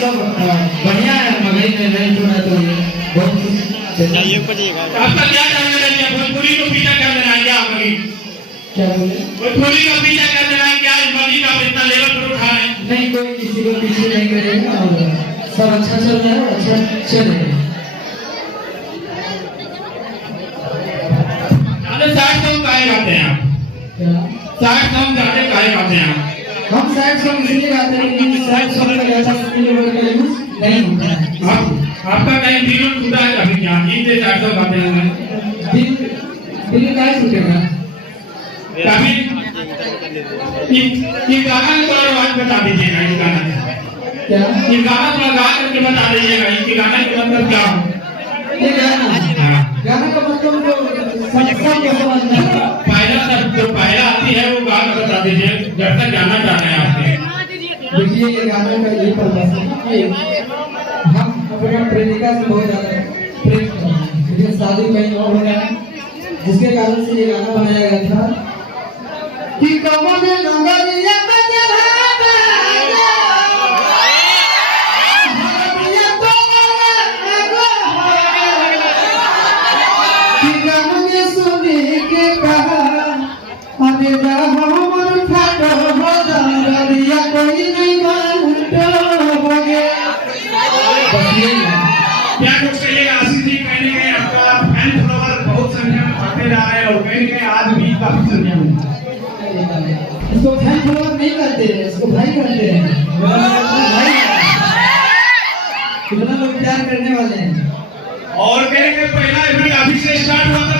सब बढ़िया है, मगही में नहीं सुना तो ये बहुत आपका क्या जानना है? भोजपुरी को पीछा कर देना है क्या? मगही क्या बोले? भोजपुरी को पीछा कर देना है क्या? इस मगही का इतना लेवल पर उठा है। नहीं, कोई किसी को पीछे नहीं करेगा और सब अच्छा चल रहा है, अच्छा चलेगा। सैड सॉन्ग काहे गाते हैं आप? सैड सॉन्ग ज्यादा काहे गाते हैं आप? हम सैड सॉन्ग इसलिए गाते हैं कि सैड सॉन्ग का ज्यादा यूज नहीं होता है। आपका कहीं दिल टूटा है कभी क्या? इनसे सैड सॉन्ग गाते हैं। दिल का टूटेगा कभी ये गाना थोड़ा आवाज बता दीजिएगा। इस गाना क्या? ये गाना थोड़ा गा करके बता दीजिएगा। इस गाना का मतलब क्या हो? ये गाना का मतलब पहला शब्द जो पहला आती है वो गा कर बता दीजिए, जब तक जाना चाह रहे हैं आपके। देखिए, ये गाना का ये पर्पस है कि हम अपने प्रेमिका से बहुत ज्यादा प्रेम करते हैं, लेकिन शादी कहीं और हो गया है, जिसके कारण से ये गाना बनाया गया था कि कमल नंगरिया क्या कुछ कहिएगा? आशीष जी, कहीं न कहीं आपका फैन फॉलोअर बहुत संख्या में बढ़ते जा रहे हैं और कहीं न कहीं आज भी काफी संख्या में। इसको फैन फॉलोअर नहीं करते हैं, इसको भाई करते हैं। भाई कितना लोग प्यार करने वाले हैं। और कहीं न कहीं पहला इवेंट अभी से स्टार्ट हुआ था।